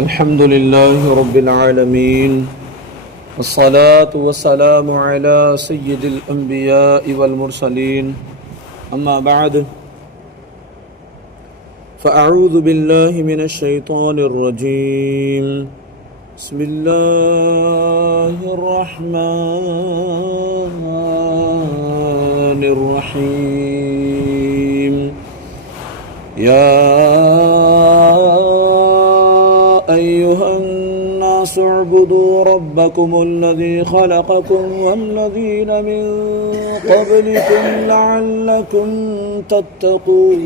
الحمد لله رب العالمين والصلاة والسلام على سيد الأنبياء والمرسلين أما بعد فأعوذ بالله من الشيطان الرجيم بسم الله الرحمن الرحيم يا أيها الناس اعبدوا ربكم الذي خلقكم والذين من قبلكم لعلكم تتقون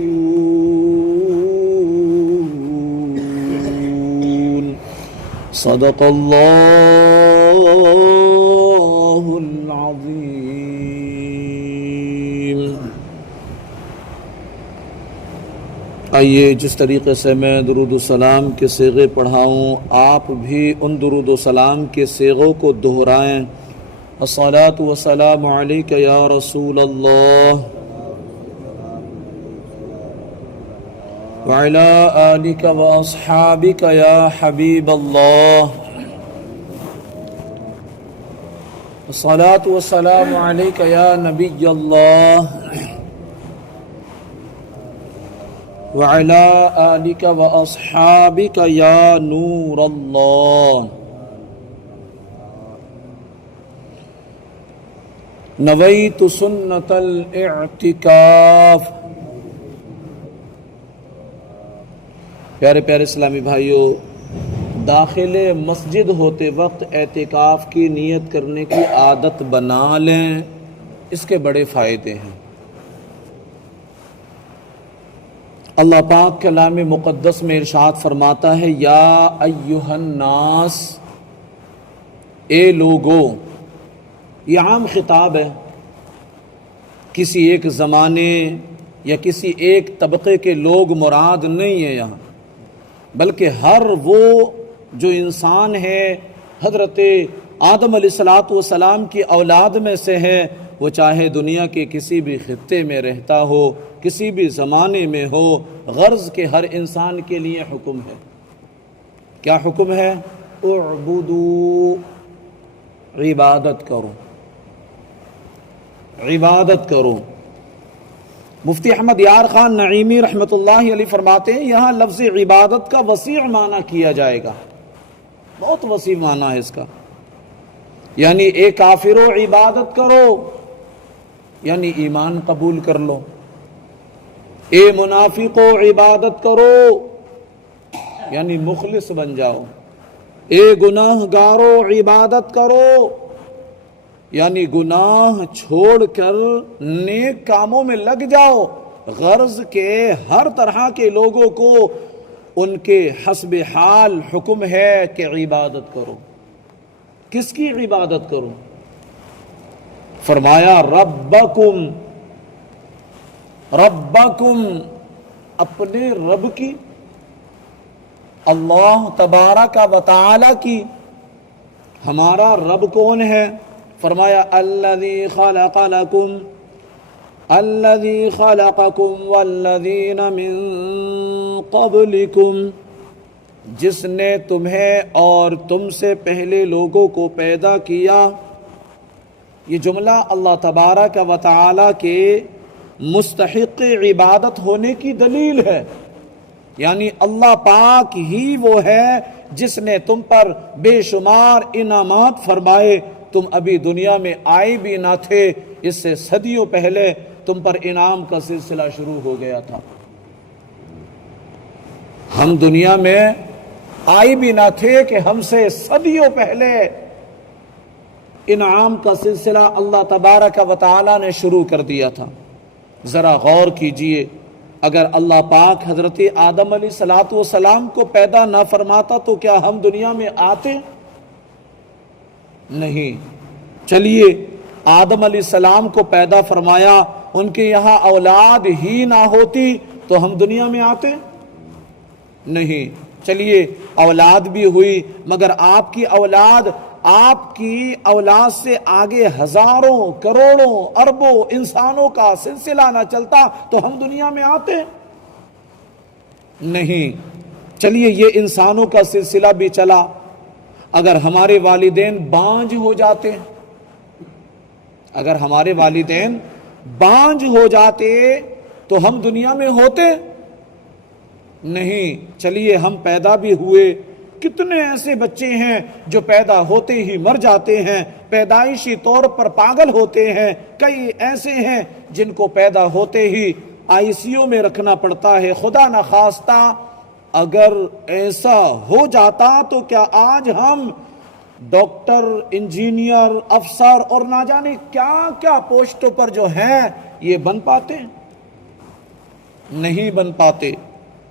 صدق الله العظيم۔ آئیے جس طریقے سے میں درود و سلام کے صیغے پڑھاؤں آپ بھی ان درود و سلام کے صیغوں کو دہرائیں۔ الصلاۃ والسلام علیک یا رسول اللہ وعلی آلک واصحابک یا حبیب اللہ۔ الصلاۃ والسلام علیک یا نبی اللہ وعلى آلك وأصحابك يا نور الله۔ نويت سنة الاعتکاف۔ پیارے پیارے اسلامی بھائیوں، داخل مسجد ہوتے وقت اعتکاف کی نیت کرنے کی عادت بنا لیں، اس کے بڑے فائدے ہیں۔ اللہ پاک کلام مقدس میں ارشاد فرماتا ہے یا ایہا الناس، اے لوگو۔ یہ عام خطاب ہے، کسی ایک زمانے یا کسی ایک طبقے کے لوگ مراد نہیں ہے یہاں، بلکہ ہر وہ جو انسان ہے حضرت آدم علیہ السلام کی اولاد میں سے ہے، وہ چاہے دنیا کے کسی بھی خطے میں رہتا ہو، کسی بھی زمانے میں ہو، غرض کے ہر انسان کے لیے حکم ہے۔ کیا حکم ہے؟ اعبدوا، عبادت کرو، عبادت کرو۔ مفتی احمد یار خان نعیمی رحمۃ اللہ علیہ فرماتے ہیں یہاں لفظ عبادت کا وسیع معنی کیا جائے گا، بہت وسیع معنی ہے اس کا۔ یعنی اے کافرو عبادت کرو، یعنی ایمان قبول کر لو۔ اے منافقو عبادت کرو، یعنی مخلص بن جاؤ۔ اے گناہ گارو عبادت کرو، یعنی گناہ چھوڑ کر نیک کاموں میں لگ جاؤ۔ غرض کے ہر طرح کے لوگوں کو ان کے حسب حال حکم ہے کہ عبادت کرو۔ کس کی عبادت کرو؟ فرمایا ربکم، ربکم، اپنے رب کی، اللہ تبارک و تعالی کی۔ ہمارا رب کون ہے؟ فرمایا الذی خلق لکم، الذی خلقکم والذین من قبلکم، جس نے تمہیں اور تم سے پہلے لوگوں کو پیدا کیا۔ یہ جملہ اللہ تبارک و تعالی کے مستحق عبادت ہونے کی دلیل ہے، یعنی اللہ پاک ہی وہ ہے جس نے تم پر بے شمار انعامات فرمائے۔ تم ابھی دنیا میں آئے بھی نہ تھے، اس سے صدیوں پہلے تم پر انعام کا سلسلہ شروع ہو گیا تھا۔ ہم دنیا میں آئے بھی نہ تھے کہ ہم سے صدیوں پہلے انعام کا سلسلہ اللہ تبارک و تعالی نے شروع کر دیا تھا۔ ذرا غور کیجئے، اگر اللہ پاک حضرت آدم علیہ السلام کو پیدا نہ فرماتا تو کیا ہم دنیا میں آتے؟ نہیں۔ چلیے آدم علیہ السلام کو پیدا فرمایا، ان کے یہاں اولاد ہی نہ ہوتی تو ہم دنیا میں آتے؟ نہیں۔ چلیے اولاد بھی ہوئی، مگر آپ کی اولاد سے آگے ہزاروں کروڑوں اربوں انسانوں کا سلسلہ نہ چلتا تو ہم دنیا میں آتے؟ نہیں۔ چلیے یہ انسانوں کا سلسلہ بھی چلا، اگر ہمارے والدین بانجھ ہو جاتے، اگر ہمارے والدین بانجھ ہو جاتے تو ہم دنیا میں ہوتے نہیں۔ چلیے ہم پیدا بھی ہوئے، کتنے ایسے بچے ہیں جو پیدا ہوتے ہی مر جاتے ہیں، پیدائشی طور پر پاگل ہوتے ہیں، کئی ایسے ہیں جن کو پیدا ہوتے ہی آئی سی یو میں رکھنا پڑتا ہے۔ خدا نخواستہ اگر ایسا ہو جاتا تو کیا آج ہم ڈاکٹر، انجینئر، افسر اور نہ جانے کیا کیا پوسٹوں پر جو ہیں یہ بن پاتے؟ نہیں بن پاتے،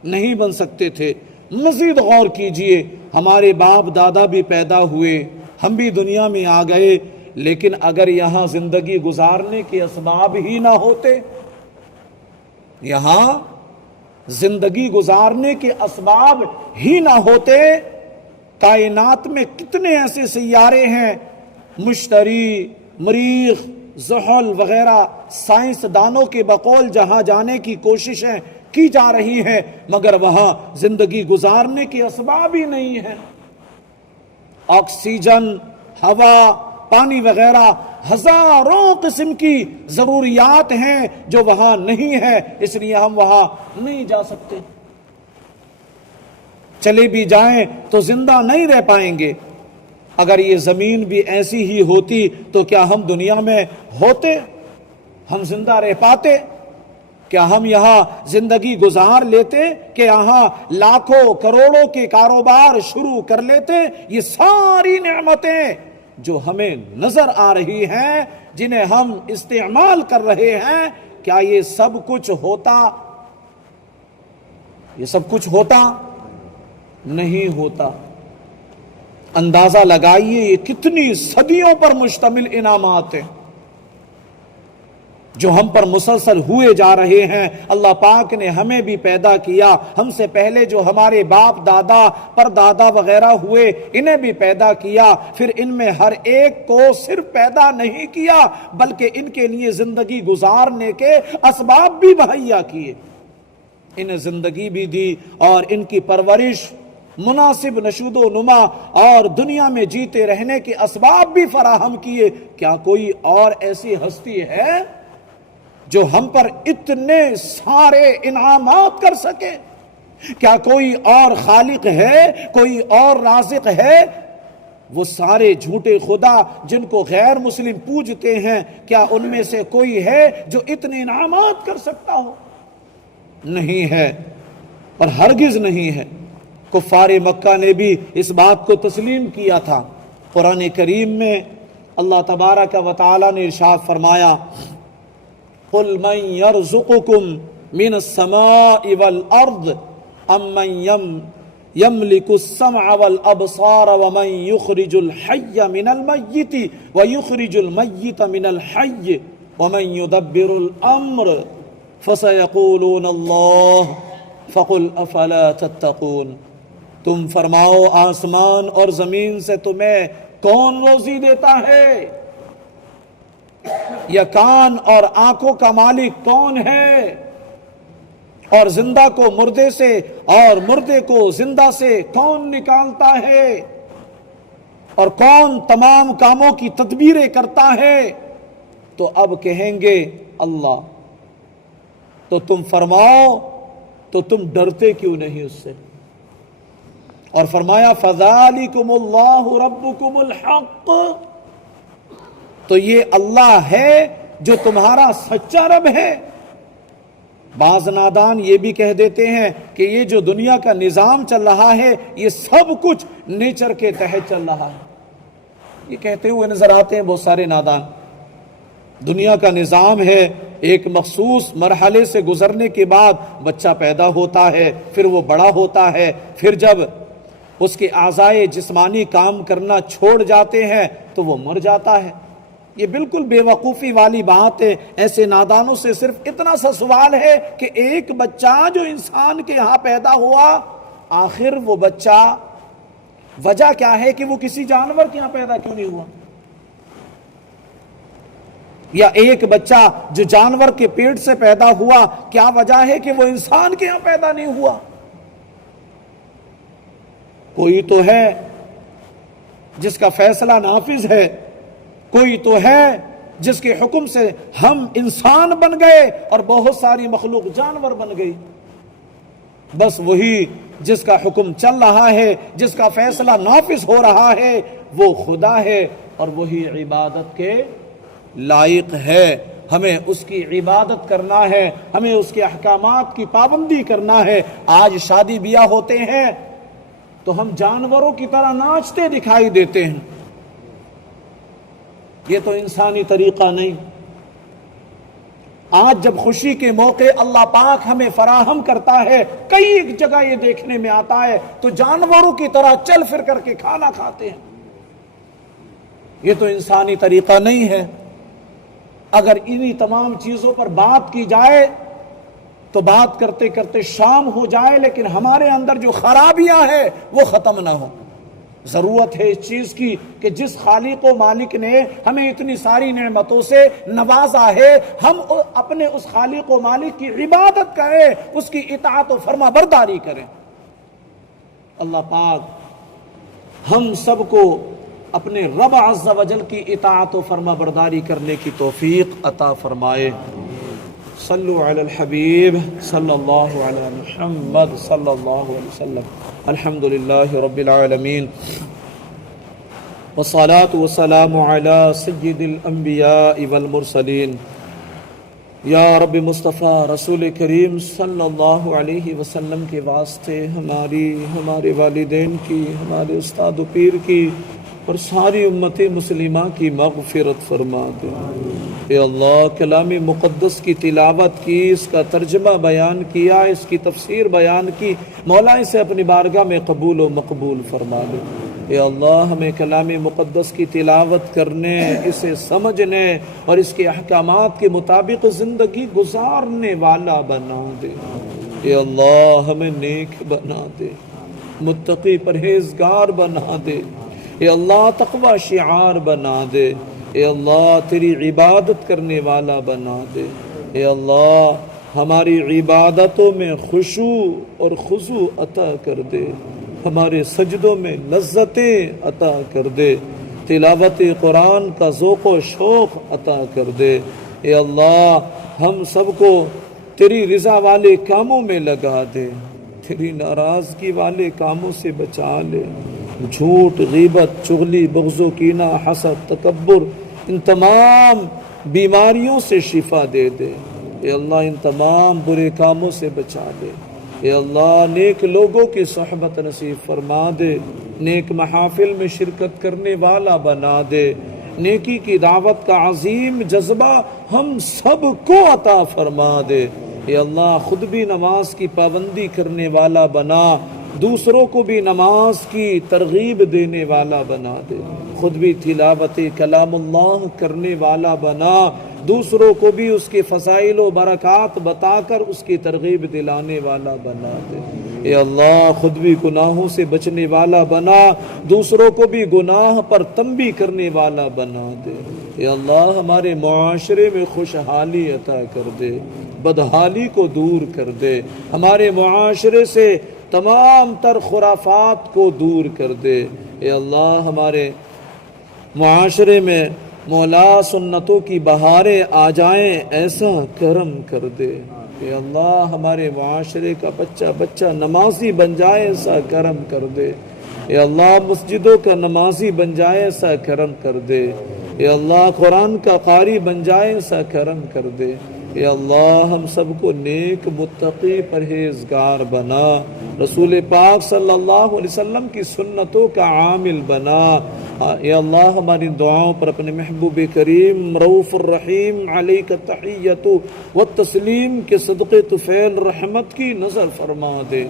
نہیں بن سکتے تھے۔ مزید غور کیجئے، ہمارے باپ دادا بھی پیدا ہوئے، ہم بھی دنیا میں آ گئے، لیکن اگر یہاں زندگی گزارنے کے اسباب ہی نہ ہوتے، یہاں زندگی گزارنے کے اسباب ہی نہ ہوتے، کائنات میں کتنے ایسے سیارے ہیں، مشتری، مریخ، زحل وغیرہ، سائنسدانوں کے بقول جہاں جانے کی کوششیں کی جا رہی ہیں، مگر وہاں زندگی گزارنے کے اسباب ہی نہیں ہیں۔ آکسیجن، ہوا، پانی وغیرہ ہزاروں قسم کی ضروریات ہیں جو وہاں نہیں ہے، اس لیے ہم وہاں نہیں جا سکتے۔ چلے بھی جائیں تو زندہ نہیں رہ پائیں گے۔ اگر یہ زمین بھی ایسی ہی ہوتی تو کیا ہم دنیا میں ہوتے؟ ہم زندہ رہ پاتے؟ کیا ہم یہاں زندگی گزار لیتے؟ کہ یہاں لاکھوں کروڑوں کے کاروبار شروع کر لیتے؟ یہ ساری نعمتیں جو ہمیں نظر آ رہی ہیں، جنہیں ہم استعمال کر رہے ہیں، کیا یہ سب کچھ ہوتا؟ یہ سب کچھ ہوتا؟ نہیں ہوتا۔ اندازہ لگائیے یہ کتنی صدیوں پر مشتمل انعامات ہیں جو ہم پر مسلسل ہوئے جا رہے ہیں۔ اللہ پاک نے ہمیں بھی پیدا کیا، ہم سے پہلے جو ہمارے باپ دادا پر دادا وغیرہ ہوئے انہیں بھی پیدا کیا، پھر ان میں ہر ایک کو صرف پیدا نہیں کیا بلکہ ان کے لیے زندگی گزارنے کے اسباب بھی مہیا کیے، انہیں زندگی بھی دی اور ان کی پرورش، مناسب نشود و نما اور دنیا میں جیتے رہنے کے اسباب بھی فراہم کیے۔ کیا کوئی اور ایسی ہستی ہے جو ہم پر اتنے سارے انعامات کر سکے؟ کیا کوئی اور خالق ہے، کوئی اور رازق ہے؟ وہ سارے جھوٹے خدا جن کو غیر مسلم پوجتے ہیں، کیا ان میں سے کوئی ہے جو اتنے انعامات کر سکتا ہو؟ نہیں ہے، اور ہرگز نہیں ہے۔ کفار مکہ نے بھی اس بات کو تسلیم کیا تھا۔ قرآن کریم میں اللہ تبارک و تعالی نے ارشاد فرمایا، قل من يرزقكم من السماء والارض ام من يملك السمع والابصار ومن يخرج الحي من الميت ويخرج الميت من الحي ومن يدبر الامر فسيقولون الله فقل افلا تتقون۔ تم فرماؤ آسمان اور زمین سے تمہیں کون روزی دیتا ہے؟ یا کان اور آنکھوں کا مالک کون ہے؟ اور زندہ کو مردے سے اور مردے کو زندہ سے کون نکالتا ہے؟ اور کون تمام کاموں کی تدبیریں کرتا ہے؟ تو اب کہیں گے اللہ۔ تو تم فرماؤ تو تم ڈرتے کیوں نہیں اس سے؟ اور فرمایا فَذَلِكُمُ اللَّهُ رَبُّكُمُ الْحَقِّ، تو یہ اللہ ہے جو تمہارا سچا رب ہے۔ بعض نادان یہ بھی کہہ دیتے ہیں کہ یہ جو دنیا کا نظام چل رہا ہے یہ سب کچھ نیچر کے تحت چل رہا ہے۔ یہ کہتے ہوئے نظر آتے ہیں بہت سارے نادان۔ دنیا کا نظام ہے، ایک مخصوص مرحلے سے گزرنے کے بعد بچہ پیدا ہوتا ہے، پھر وہ بڑا ہوتا ہے، پھر جب اس کے اعضائے جسمانی کام کرنا چھوڑ جاتے ہیں تو وہ مر جاتا ہے۔ یہ بالکل بے وقوفی والی بات ہے۔ ایسے نادانوں سے صرف اتنا سا سوال ہے کہ ایک بچہ جو انسان کے ہاں پیدا ہوا، آخر وہ بچہ وجہ کیا ہے کہ وہ کسی جانور کے ہاں پیدا کیوں نہیں ہوا؟ یا ایک بچہ جو جانور کے پیٹ سے پیدا ہوا، کیا وجہ ہے کہ وہ انسان کے ہاں پیدا نہیں ہوا؟ کوئی تو ہے جس کا فیصلہ نافذ ہے، کوئی تو ہے جس کے حکم سے ہم انسان بن گئے اور بہت ساری مخلوق جانور بن گئی۔ بس وہی جس کا حکم چل رہا ہے، جس کا فیصلہ نافذ ہو رہا ہے، وہ خدا ہے اور وہی عبادت کے لائق ہے۔ ہمیں اس کی عبادت کرنا ہے، ہمیں اس کے احکامات کی پابندی کرنا ہے۔ آج شادی بیاہ ہوتے ہیں تو ہم جانوروں کی طرح ناچتے دکھائی دیتے ہیں، یہ تو انسانی طریقہ نہیں۔ آج جب خوشی کے موقع اللہ پاک ہمیں فراہم کرتا ہے، کئی ایک جگہ یہ دیکھنے میں آتا ہے تو جانوروں کی طرح چل پھر کر کے کھانا کھاتے ہیں، یہ تو انسانی طریقہ نہیں ہے۔ اگر انہی تمام چیزوں پر بات کی جائے تو بات کرتے کرتے شام ہو جائے، لیکن ہمارے اندر جو خرابیاں ہیں وہ ختم نہ ہو۔ ضرورت ہے اس چیز کی کہ جس خالق و مالک نے ہمیں اتنی ساری نعمتوں سے نوازا ہے، ہم اپنے اس خالق و مالک کی عبادت کریں، اس کی اطاعت و فرما برداری کریں۔ اللہ پاک ہم سب کو اپنے رب عز و جل کی اطاعت و فرما برداری کرنے کی توفیق عطا فرمائے۔ صلو علی الحبیب صلی اللہ علی محمد صلی اللہ علیہ وسلم۔ الحمدللہ رب العالمین، والصلاة والسلام علی سید الانبیاء والمرسلین۔ یا رب مصطفیٰ رسول کریم صلی اللہ علیہ وسلم کے واسطے ہمارے والدین کی، ہمارے استاد و پیر کی اور ساری امت مسلمہ کی مغفرت فرما دے۔ اے اللہ، کلام مقدس کی تلاوت کی، اس کا ترجمہ بیان کیا، اس کی تفسیر بیان کی، مولا اسے اپنی بارگاہ میں قبول و مقبول فرما دے۔ اے اللہ، ہمیں کلام مقدس کی تلاوت کرنے، اسے سمجھنے اور اس کے احکامات کے مطابق زندگی گزارنے والا بنا دے۔ اے اللہ، ہمیں نیک بنا دے، متقی پرہیزگار بنا دے۔ اے اللہ، تقوی شعار بنا دے۔ اے اللہ، تیری عبادت کرنے والا بنا دے۔ اے اللہ، ہماری عبادتوں میں خشوع اور خضوع عطا کر دے، ہمارے سجدوں میں لذتیں عطا کر دے، تلاوت قرآن کا ذوق و شوق عطا کر دے۔ اے اللہ، ہم سب کو تیری رضا والے کاموں میں لگا دے، تیری ناراضگی والے کاموں سے بچا لے۔ جھوٹ، غیبت، چغلی، بغض و کینہ، حسد، تکبر، ان تمام بیماریوں سے شفا دے دے۔ اے اللہ، ان تمام برے کاموں سے بچا دے۔ اے اللہ، نیک لوگوں کی صحبت نصیب فرما دے، نیک محافل میں شرکت کرنے والا بنا دے، نیکی کی دعوت کا عظیم جذبہ ہم سب کو عطا فرما دے۔ اے اللہ، خود بھی نماز کی پابندی کرنے والا بنا، دوسروں کو بھی نماز کی ترغیب دینے والا بنا دے، خود بھی تلاوت کلام اللہ کرنے والا بنا، دوسروں کو بھی اس کے فضائل و برکات بتا کر اس کی ترغیب دلانے والا بنا دے۔ اے اللہ، خود بھی گناہوں سے بچنے والا بنا، دوسروں کو بھی گناہ پر تنبیہ کرنے والا بنا دے۔ اے اللہ، ہمارے معاشرے میں خوشحالی عطا کر دے، بدحالی کو دور کر دے، ہمارے معاشرے سے تمام تر خرافات کو دور کر دے۔ اے اللہ، ہمارے معاشرے میں مولا سنتوں کی بہاریں آ جائیں، ایسا کرم کر دے۔ اے اللہ، ہمارے معاشرے کا بچہ بچہ نمازی بن جائے، ایسا کرم کر دے۔ اے اللہ، مسجدوں کا نمازی بن جائے، ایسا کرم کر دے۔ اے اللہ، قرآن کا قاری بن جائے، ایسا کرم کر دے۔ اے اللہ، ہم سب کو نیک، متقی، پرہیزگار بنا، رسول پاک صلی اللہ علیہ وسلم کی سنتوں کا عامل بنا۔ اے اللہ، ہماری دعاؤں پر اپنے محبوب کریم رؤوف الرحیم علیک التحیۃ والتسلیم کے صدقے طفیل رحمت کی نظر فرما دے۔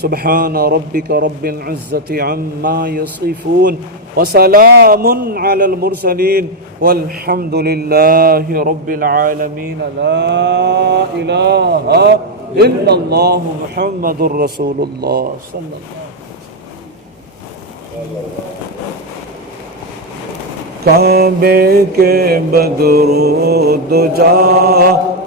سبحان ربک رب العزت عما یصفون وسلام علی المرسلین والحمد للہ رب العالمین۔ لا الہ الا اللہ محمد الرسول اللہ صلی اللہ علیہ وسلم۔ کعبے کے بدرود جا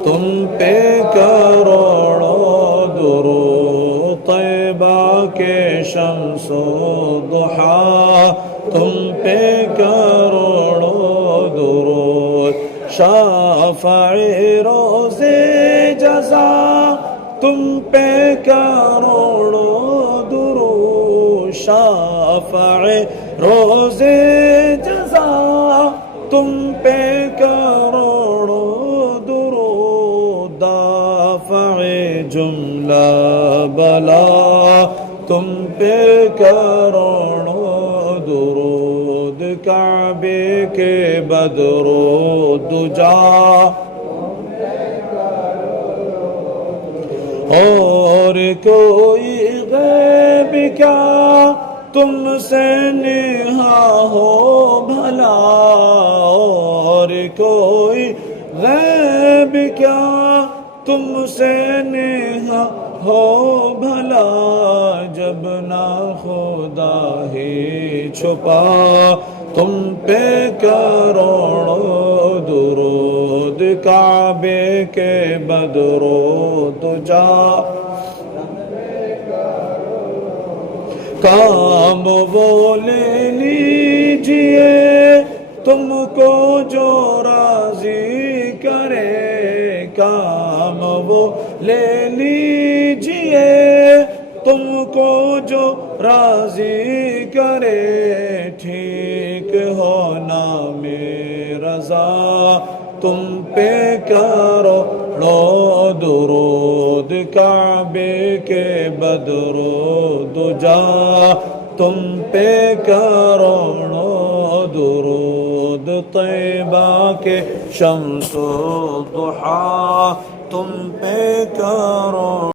تم پہ کروڑوں درود، طیبہ کے شمس و ضحیٰ تم پہ کروڑوں درود، شافع روز جزا تم پہ کروڑوں درود، شافع روز جزا تم پہ کروڑوں درود، دافع جملہ بلا تم پہ کروڑوں درود، کعبے کے بدر و دجا اور کوئی غیب کیا تم سے نہا ہو بھلا، اور کوئی غیب کیا تم سے نہا ہو بھلا، جب نہ خدا ہی چھپا تم پہ کروڑوں درود، کعبے کے بدر و دجا کام وہ لے لیجئے تم کو جو راضی کرے، کام وہ لے لیجئے تم کو جو راضی کرے، ٹھیک ہونا میں رضا تم پہ کروڑوں درود، کعبے کے بدر و دجا تم پہ کروڑوں درود، طیبہ کے شمس و ضحیٰ تم پہ کروڑوں